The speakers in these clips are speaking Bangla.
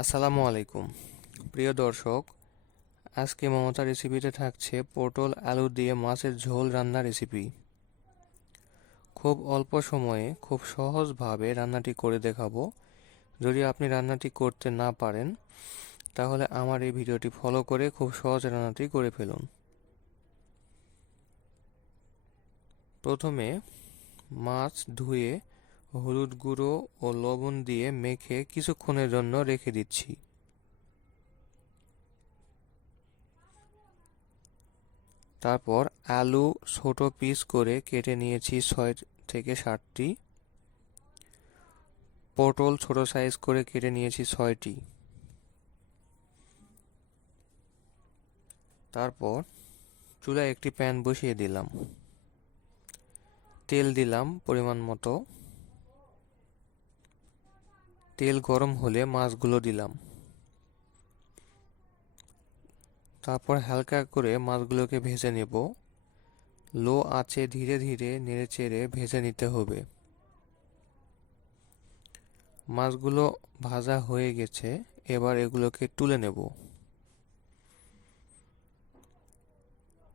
আসসালামু আলাইকুম প্রিয় দর্শক। আজকে মমতা রেসিপিতে থাকছে পটল আলু দিয়ে মাছের ঝোল রান্না রেসিপি। খুব অল্প সময়ে খুব সহজভাবে রান্নাটি করে দেখাবো। যদি আপনি রান্নাটি করতে না পারেন তাহলে আমার এই ভিডিওটি ফলো করে খুব সহজে রান্নাটি করে ফেলুন। প্রথমে মাছ ধুয়ে হলুদ গুঁড়ো ও লবণ দিয়ে মেখে কিছুক্ষণের জন্য রেখে দিচ্ছি। তারপর আলু ছোট পিস করে কেটে নিয়েছি 6 থেকে 7টি। পটল ছোট সাইজ করে কেটে নিয়েছি 6টি। তারপর চুলায় একটি প্যান বসিয়ে দিলাম, তেল দিলাম পরিমাণ মতো। তেল গরম হলে মাছগুলো দিলাম। তারপর হালকা করে মাছগুলোকে ভেজে নেব। লো আঁচে ধীরে ধীরে নেড়েচেড়ে ভেজে নিতে হবে। মাছগুলো ভাজা হয়ে গেছে, এবার এগুলোকে তুলে নেব।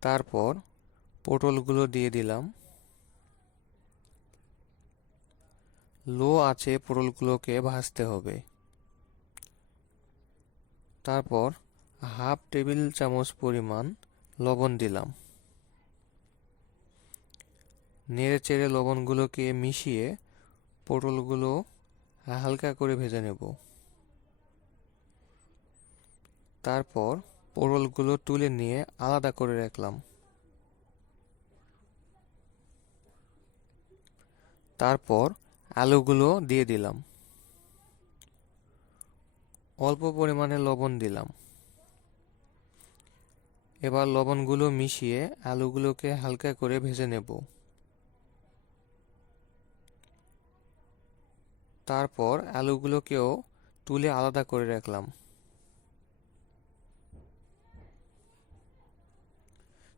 তারপর পটলগুলো দিয়ে দিলাম। লো আঁচে পটলগুলোকে ভাজতে হবে। তারপর হাফ টেবিল চামচ পরিমাণ লবণ দিলাম। নেড়েচেড়ে লবণগুলোকে মিশিয়ে পটলগুলো হালকা করে ভেজে নেব। তারপর পটলগুলো তুলে নিয়ে আলাদা করে রাখলাম। তারপর আলুগুলো দিয়ে দিলাম। অল্প পরিমাণে লবণ দিলাম। এবার লবণগুলো মিশিয়ে আলুগুলোকে হালকা করে ভেজে নেব। তারপর আলুগুলোকেও তুলে আলাদা করে রাখলাম।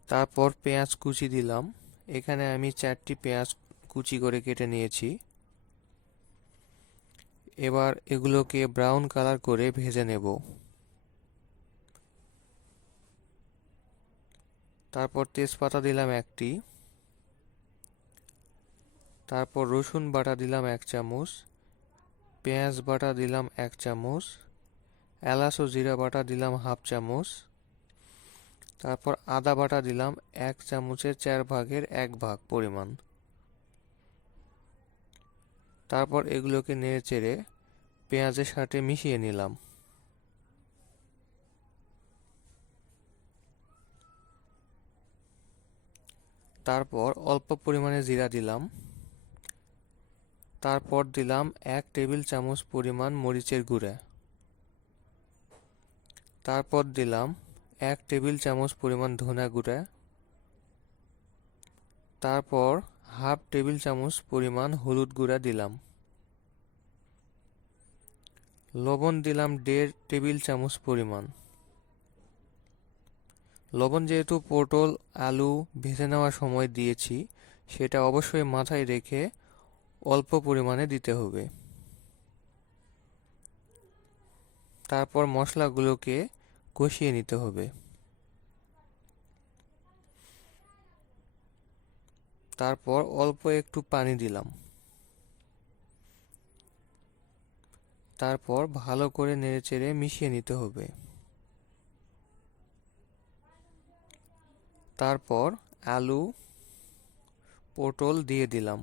তারপর পেঁয়াজ কুচি দিলাম। এখানে আমি 4টি পেঁয়াজ কুচি করে কেটে নিয়েছি। এবার এগুলোকে ব্রাউন কালার করে ভেজে নেব। তারপর তেজপাতা দিলাম 1টি। তারপর রসুন বাটা দিলাম 1 চামচ, পেঁয়াজ বাটা দিলাম 1 চামচ, এলাচ ও জিরা বাটা দিলাম হাফ চামচ। তারপর আদা বাটা দিলাম 1 চামচের 4 ভাগের 1 ভাগ পরিমাণ। তারপর এগুলোকে নেড়েচেড়ে পেঁয়াজের সাথে মিশিয়ে নিলাম। তারপর অল্প পরিমাণে জিরা দিলাম। তারপর দিলাম 1 টেবিল চামচ পরিমাণ মরিচের গুঁড়া। তারপর দিলাম 1 টেবিল চামচ পরিমাণ ধনিয়া গুঁড়া। তারপর হাফ টেবিল চামচ পরিমাণ হলুদ গুঁড়া দিলাম। লবণ দিলাম 1.5 টেবিল চামচ পরিমাণ। লবণ যেহেতু পটল আলু ভেজে নেওয়ার সময় দিয়েছি, সেটা অবশ্যই মাথায় রেখে অল্প পরিমাণে দিতে হবে। তারপর মশলাগুলোকে কষিয়ে নিতে হবে। তারপর অল্প একটু পানি দিলাম। তারপর ভালো করে নেড়েচেড়ে মিশিয়ে নিতে হবে। তারপর আলু পটল দিয়ে দিলাম।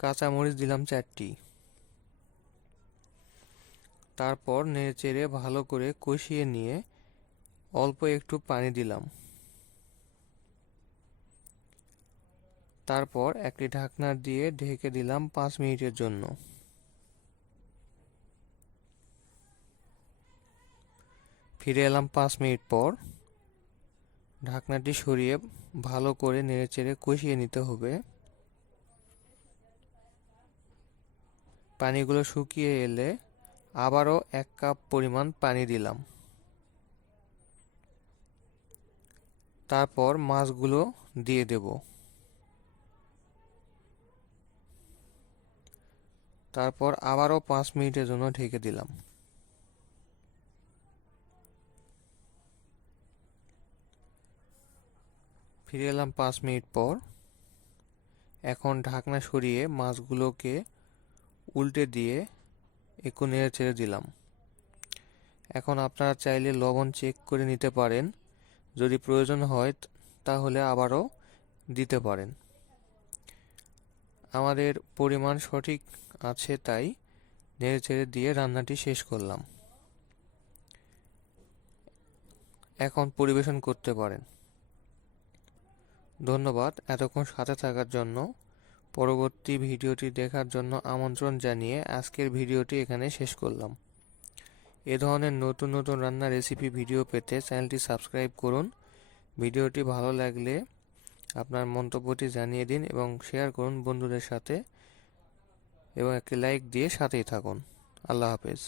কাঁচামরিচ দিলাম 4টি। তারপর নেড়েচেড়ে ভালো করে কষিয়ে নিয়ে অল্প একটু পানি দিলাম। তারপর একটি ঢাকনা দিয়ে ঢেকে দিলাম 5 মিনিটের জন্য। ফিরে এলাম 5 মিনিট পর। ঢাকনাটি সরিয়ে ভালো করে নেড়েচেড়ে কষিয়ে নিতে হবে। পানিগুলো শুকিয়ে এলে আবারও 1 কাপ পরিমাণ পানি দিলাম। তারপর মাছগুলো দিয়ে দেব। তারপর আবারও 5 মিনিটের জন্য ঢেকে দিলাম। ফিরে এলাম 5 মিনিট পর। এখন ঢাকনা সরিয়ে মাছগুলোকে উল্টে দিয়ে একটু নেড়ে ছেড়ে দিলাম। এখন আপনারা চাইলে লবণ চেক করে নিতে পারেন, যদি প্রয়োজন হয় তাহলে আবারও দিতে পারেন। আমাদের পরিমাণ সঠিক আছে তাই নেড়ে ছেড়ে দিয়ে রান্নাটি শেষ করলাম। এখন পরিবেশন করতে পারেন। ধন্যবাদ এতক্ষণ সাথে থাকার জন্য। পরবর্তী ভিডিওটি দেখার জন্য আমন্ত্রণ জানিয়ে আজকের ভিডিওটি এখানে শেষ করলাম। এ ধরনের নতুন নতুন রান্নার রেসিপি ভিডিও পেতে চ্যানেলটি সাবস্ক্রাইব করুন। ভিডিওটি ভালো লাগলে আপনার মন্তব্যটি জানিয়ে দিন এবং শেয়ার করুন বন্ধুদের সাথে, এবং একটি লাইক দিয়ে সাথেই থাকুন। আল্লাহ হাফেজ।